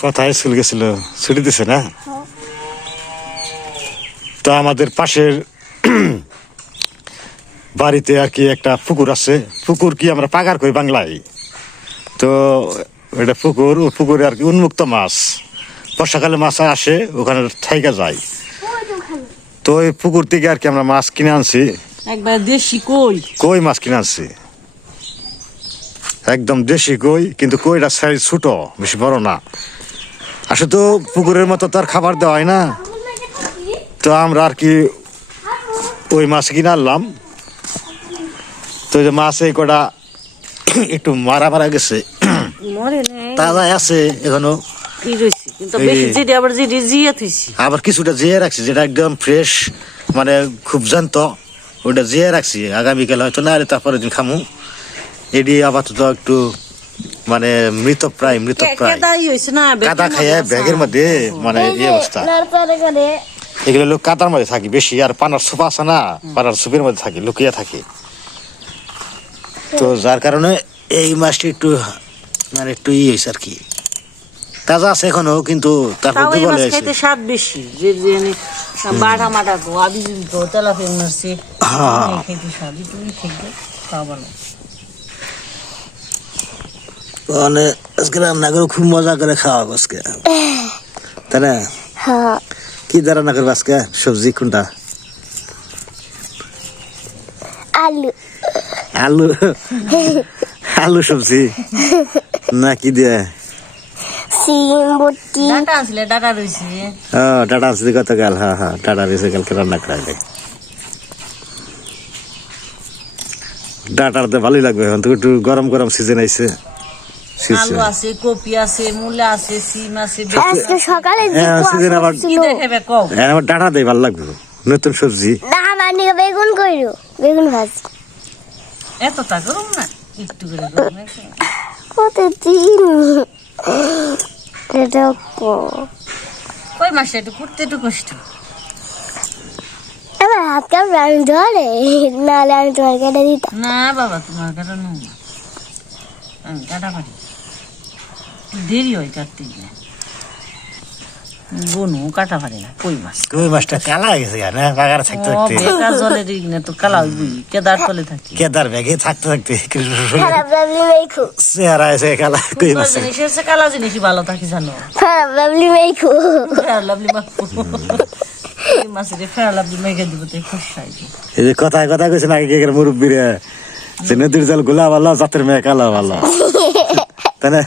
কোথায় স্কুল গেছিল ছুটি দিছে না? তো আমাদের পাশের বাড়িতে আর কি একটা পুকুর আছে। পুকুর কি আমরা পাগার কই বাংলায়? তো এটা পুকুর ও পুকুরে আর কি উন্মুক্ত মাছ। বর্ষাকালে মাছ আসে ওখানে থাইকা যায়। তো ওই পুকুর থেকে আর কি আমরা মাছ কিনে আনছি। একবার দেশি কই? কই মাছ কিনে আনছি? একদম দেশি কই কিন্তু কইটা সাইজ ছোট বেশি বড় না। আসলে তো পুকুরের মতো তো আর খাবার দেওয়া হয় না। তো আমরা আর কি ওই মাছ কিনে আনলাম। তো যে মাছ এই কটা একটু মারা মারা গেছে। তাজা আছে এখনও। আবার কিছুটা জিয়ে রাখছি যেটা একদম ফ্রেশ মানে খুব জানত ওটা জিয়ে রাখছি আগামীকাল হয়তো না তারপরে দিন খামু। এটি আপাতত একটু মানে মৃত প্রায় মৃত প্রায়। কেদাই হয়েছে না কাদা খাইয়ে ব্যাগের মধ্যে মানে এই অবস্থা। এগুলো লোক কাদার মধ্যে থাকি বেশি আর পানার সুপ আছে না পানার সুপের মধ্যে থাকি লুকিয়ে থাকি। তো যার কারণে এই মাছটি একটু মানে একটু ই হয়েছে আর কি। তাজা আছে এখনও কিন্তু তারপর দুর্বল হয়েছে। স্বাদ বেশি যে বাটা মাটা গো আবি যদি তেলা ফেং মারছে হ্যাঁ। স্বাদ খেতে তাও ভালো মানে আজকে রান্না করে খুব মজা করে খাওয়া আজকে। তাই না? হ্যাঁ। কি দিয়ে রান্না করব আজকে সবজি কোনটা? আলু। আলু। আলু সবজি? না কি দিয়ে? ডাটা গতকাল হ্যাঁ হ্যাঁ টাটা রয়েছে কালকে রান্না করা যায় ডাটাতে ভালোই লাগবে এখন তো একটু গরম গরম সিজন আইছে। শীত আলু আছে কপি আছে মূলা আছে সিম আছে আজকে সকালে হ্যাঁ, আবার- কি দেখাবে কও? হ্যাঁ, আমার ডাটা দেয় ভালো লাগবে। নতুন সবজি। না আমার বেগুন কইরো বেগুন ভাজি। এত তা করুন না? একটু করে করুন কত দিন এটা ক- কই মাসে একটু করতে একটু কষ্ট? আমার হাত কামড়ে আমি ধরে নাহলে আমি তোমার কেটে দিতাম। না বাবা তোমার কাটা নো আমি কাটা পারি দেরি হয় কাটতে গিয়ে বনু কাটা পারি না কই মাছ? কই মাছটা কালা হয়ে গেছে না? বাগারে থাকতে থাকতে। বেকার জলের ইগনে তো কালা হইবি কেদার তলে থাকি। কেদার ব্যাগে থাকতে থাকতে। খারাপ এসে কালা কই মাছ জিনিসের চেয়ে কালা জিনিসই ভালো থাকি জানো? খারাপ বাবলি মেঘু ফেয়ার লাভলি মাছ এই মাছের ফেয়ার লাভলি মেঘে দিব তো খুশি হইবি এই যে কথায় কথা কইছে না আগে কে মুরব্বীরা যে নদীর জল গোলা ভালো জাতের মেয়ে কালা ভালো। তাই না?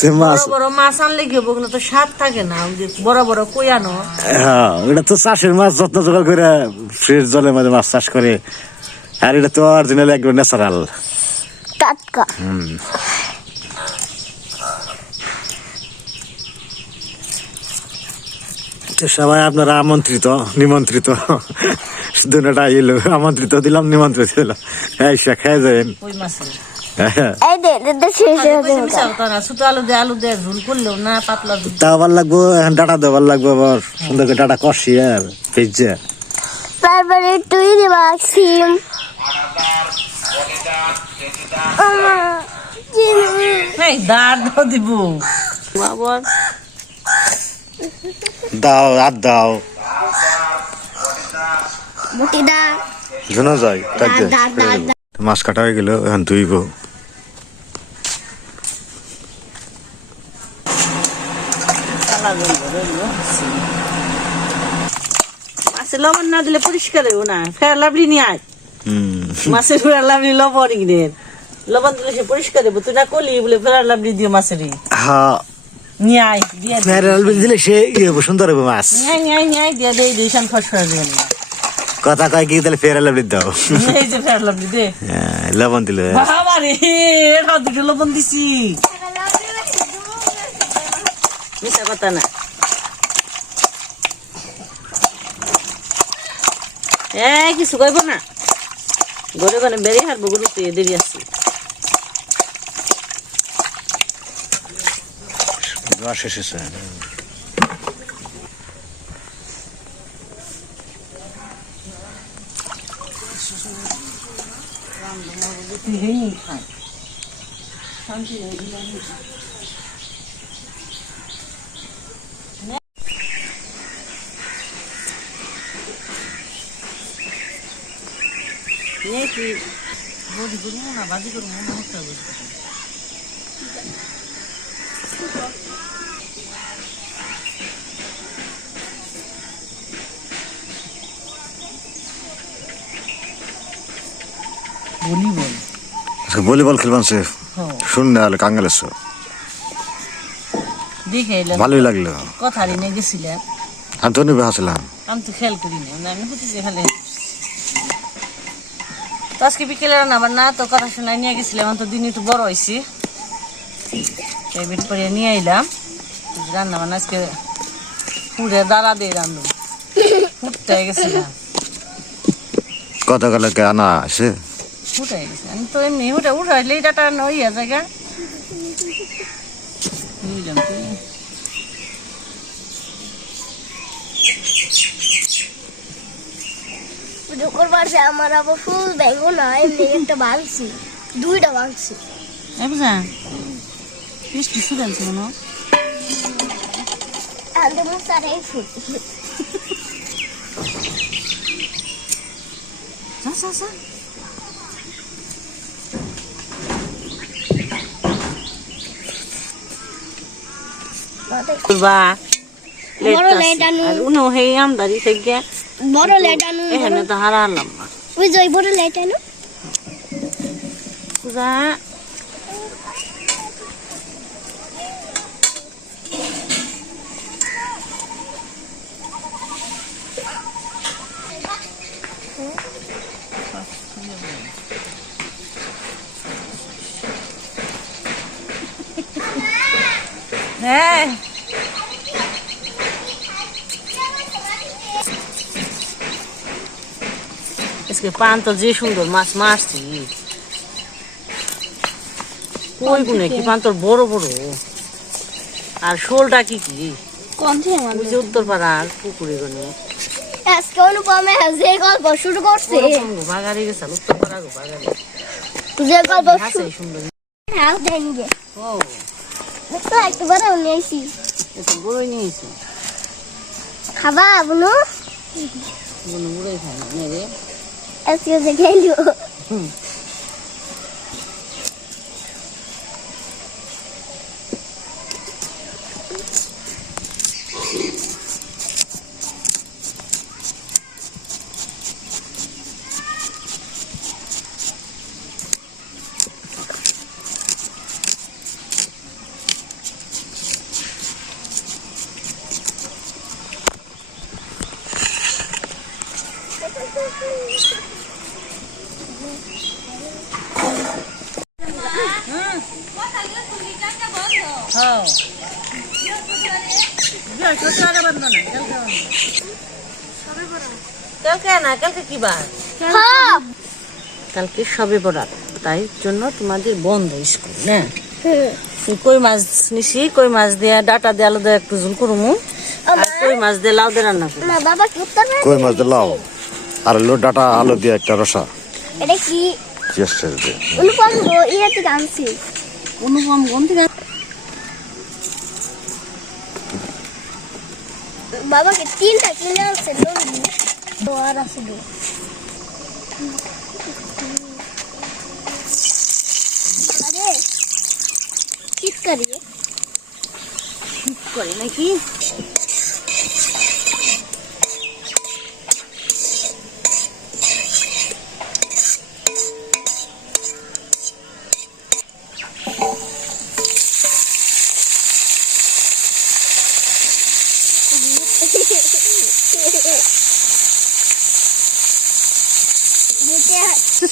সে মাছ। বড় বড় মাছ আনলে কি ওগুলো তো স্বাদ থাকে না। ওই যে বড় বড় কই হ্যাঁ এটা তো চাষের মাছ যত্ন জোগাড় করে ফ্রেশ জলের মধ্যে মাছ চাষ করে। আর এটা তো অরিজিনাল একদম ন্যাচারাল। টাটকা। সবাই আপনারা আমন্ত্রিত নিমন্ত্রিত। দুটা এলো আমন্ত্রিত দিলাম নিমন্ত্রিত দিলাম। এইসা খেয়ে যাবেন। হ্যাঁ। এই দে দে দে শেষ হয়ে কইছে যাবে মিশাও তো না ছোট আলু আলু দিয়ে ঝুল না পাতলা ঝুল তা লাগবো এখন ডাটা দেওয়ার লাগবো আবার। সুন্দর করে ডাটা কষি আর ভেজে তারপরে একটু দিবা সিম দাও দিব। দাও আর দাও। বটি দা শোনা যায় তাই দে। দা দা দা। মাছ কাটা হয়ে গেল এখন ধুইব। মাছে লবণ না দিলে পরিষ্কার হইব না ফের লাভলি নিয়ে আয় মাছের ফের লাভলি লবণ ইগনে লবণ দিলে সে পরিষ্কার হইব তুই না কলি বলে ফের লাভলি দিও মাছের হ্যাঁ নিয়ে আয় দিয়ে দে। ফেরাল দিলে সে ইয়ে হব, সুন্দর হবে মাছ নিয়ে নিয়ে নিয়ে দিয়ে দিয়ে ফসফরাস দিয়ে নে। কথা কয় কি তাহলে ফেরাল দাও এই যে ফের লাভলি দে হ্যাঁ, লবণ দিলে। বাবা রে এবার দুটো লবণ দিছি। মিশা কথা না। এ কিছু কইব না। ঘরে মানে বেরিয়ে হারবো গরু তো দেরি 只是硬看，上去有一个硬看。নেকি বডি করব না বাজি করব না হতে হবে ভলিবল ভলিবল খেলবান সে শুন না হলে কাঙ্গাল এসো ভালোই লাগল। কথা নিয়ে গেছিলাম আমি তো নিবে হাসলাম। আমি তো খেয়াল করি না আমি খালি। তো আজকে বিকেলে রান্না আবার না তো কথা শোনায় নিয়ে গেছিলাম। তো দিন একটু বড় হয়েছি বেট করে নিয়ে এলাম রান্না বান্না আজকে পুড়ে দাঁড়া দিয়ে রান্না ফুটতে গেছিলাম। কত কালকে আনা আছে? ফুটে গেছে। আমি তো এমনি উঠে উঠাইলে ডাটা নই জায়গা বুঝলাম ঢোকর পারছে আমার আবার ফুল ব্যাঙ্গো না এমনি একটা ভাঙছি দুইটা এই বুঝা? মিষ্টি শুকাইছে মনে হয়। আনতে মুসার ফুল। যা যা যা। বা বড় লেট আনু। আর উনো হেই আমদারি থেকে। বড় লেট আনু এখানে তো হারালাম না। ওই যে বড় হ্যাঁ। আজকে পান তো যে সুন্দর মাছ মারছি কই গুনে কি? পান তোর বড় বড়। আর শোলটা কি কি? উত্তর পাড়ার পুকুরে গনে। আজকে অনুপমে যে গল্প শুরু করছে। বাগারে গেছে উত্তর পাড়া বাগারে। যে গল্প আছে সুন্দর। হ্যাঁ দেনগে ও তো একটু বড় বড়ই নিয়েছে খাবা বুনু কোনো বড়ই খায় না রে আজকে যে কালকে কি বার হ্যাঁ সবে বরাত তাই জন্য তোমাদের বন্ধ স্কুল না? কই মাছ নিছি? কই মাছ দিয়ে ডাটা দিয়ে আলু দিয়ে একটু ঝুল করব আর কই মাছ দিয়ে লাউ দিয়ে রান্না করব না বাবা কি উত্তর পারে? কই মাছ দিয়ে লাও আর হলো ডাটা আলু দিয়ে একটা রসা। এটা কি? চেষ্টা দিয়ে। অনুপম গো ইয়ে থেকে আনছি অনুপম কোন থেকে বাবাকে তিনটা কিনে আনছে তো আর আছে গো আরে শীত করিয়ে করে নাকি যেতে আরে,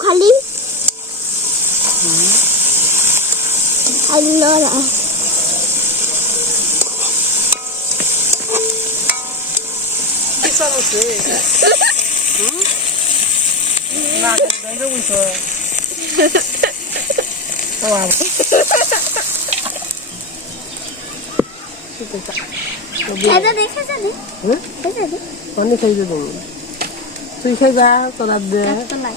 নড়াও খালি খালি নড়া না দেখো বুঝছ খেতে দে খেতে দে খেতে দে অনেক খাইতে দেবো তুই খাইবা তোরা দে তো নাই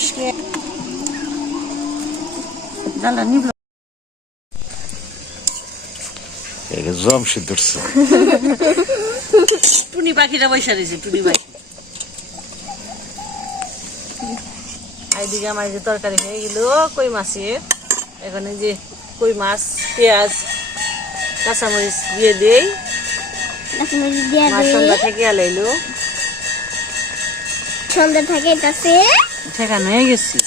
başka Dala ni vlo Ele zom și dursu Puni pachita voi șarezi, puni pachita এইদিকে আমার যে তরকারি হয়ে গেল কই মাছের এখানে যে কই মাছ পেঁয়াজ কাঁচামরিচ দিয়ে দেই। সন্ধ্যা থেকে আলাইলো সন্ধ্যা থাকে কাছে ঠেকানো হয়ে গেছি।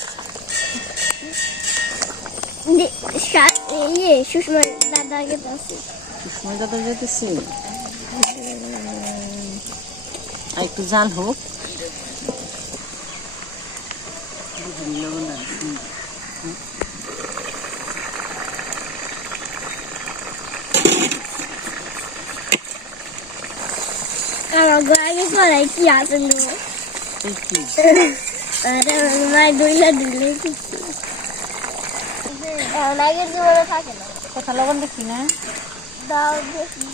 সুষমা দাদা কাছে সুষমাটা তো যেতেছি একটু জাল হোক। কি আছে দুইলা কিছু আগের জীবনে থাকে না কথা লবণ দেখি না দাও দেখি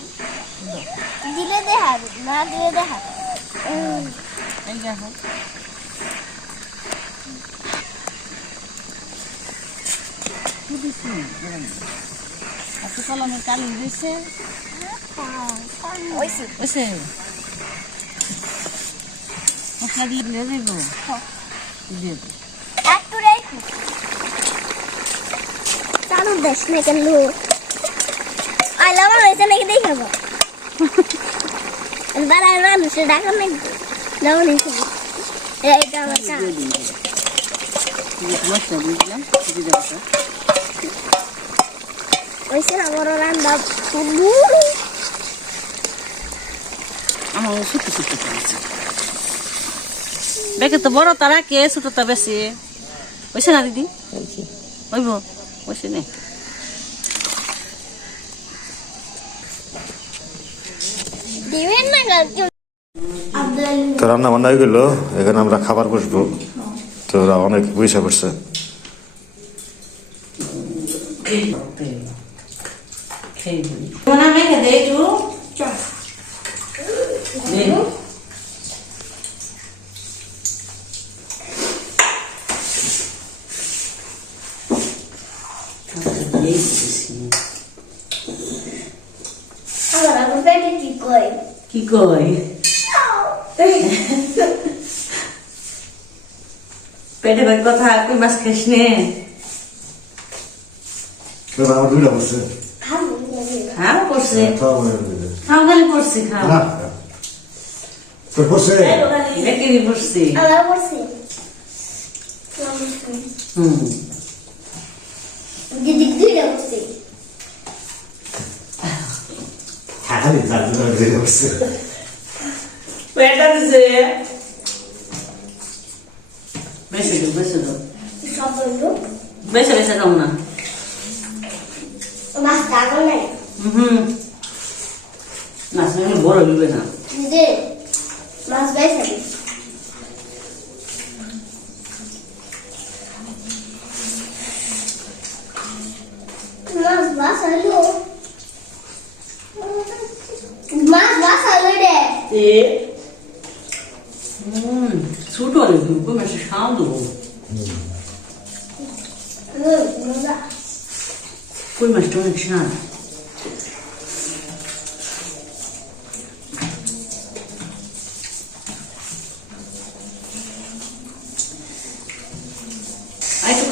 দিলে দেখাবে না দিলে দেখো আপনি কলমের কালি দিয়েছে। ওইসি ওইসে মশলা দিয়ে দিলে দেবো? দিয়ে দেবো। একটু রেখো। চালু দেশ না কেন আইলাম হয়েছে নাকি দেখাবো বাড়ায় মানুষের ডাকা নাকি? যেমন হিসেবে এইটা আমার কাজ দিয়ে মশলা দিয়ে দিলাম দিয়ে দেবো না বড় রান্না আমার করেছে বেকে তো বড় তারা কে ছোটটা বেশি ওইসে না দিদি ওইব ওইসে নে তো রান্না বান্না হয়ে গেল এখানে আমরা খাবার বসবো। তো ওরা অনেক পয়সা করছে মনে মেখে দে একটু। কি কয়? পেটে ভাই কথা কই মাছ খাইস নে? আমার দুইটা খাব খাও করছে। খাও খালি করছে খাও তো বসে বেকেরি করছে আমার পড়ছে হুম। দিদি দুইটা পড়ছে খালি দুইটা পেটা দিছে। বেশি দাও বেশি দাও। সব বেছে বেছে খাও না। মাছ নাই? হুম। মাছ না বড় হইবে না। দে মাছ বেছে মাছ বাসালো মাছ বাসালো রে। এ? হুম ছোট হলে তুমি মাসে হুম মজা। কই মাছটা অনেক স্বাদ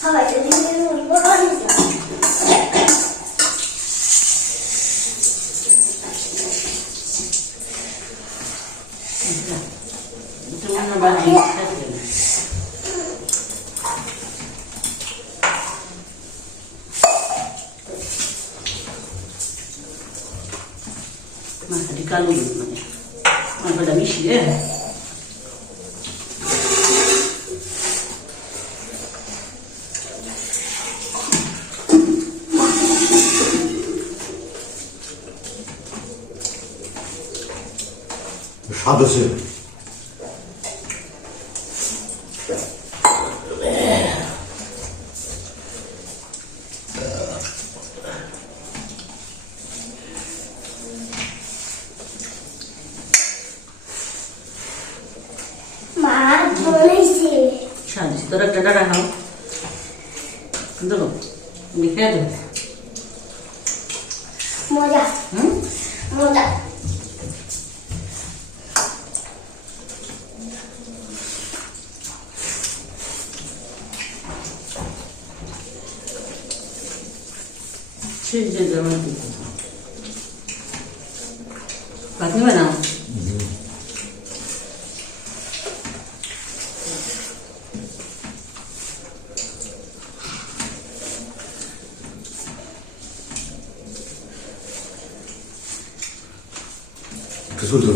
খানা উঠা পুরো না খাইলে কি করবা দুর্গা দুর্গা দেও না ওই হাওয়া যদি দিন বড় হয়ে তোমার না বাজি খাইতে না মাথাটি কালো মানে মাথাটা বলেছে। স্বাদ তোর একটা ডাটা খাও দেখো লিখে দেবো মজা। হুম? মজা। সেই যে যেমন বাকি বানাও একটু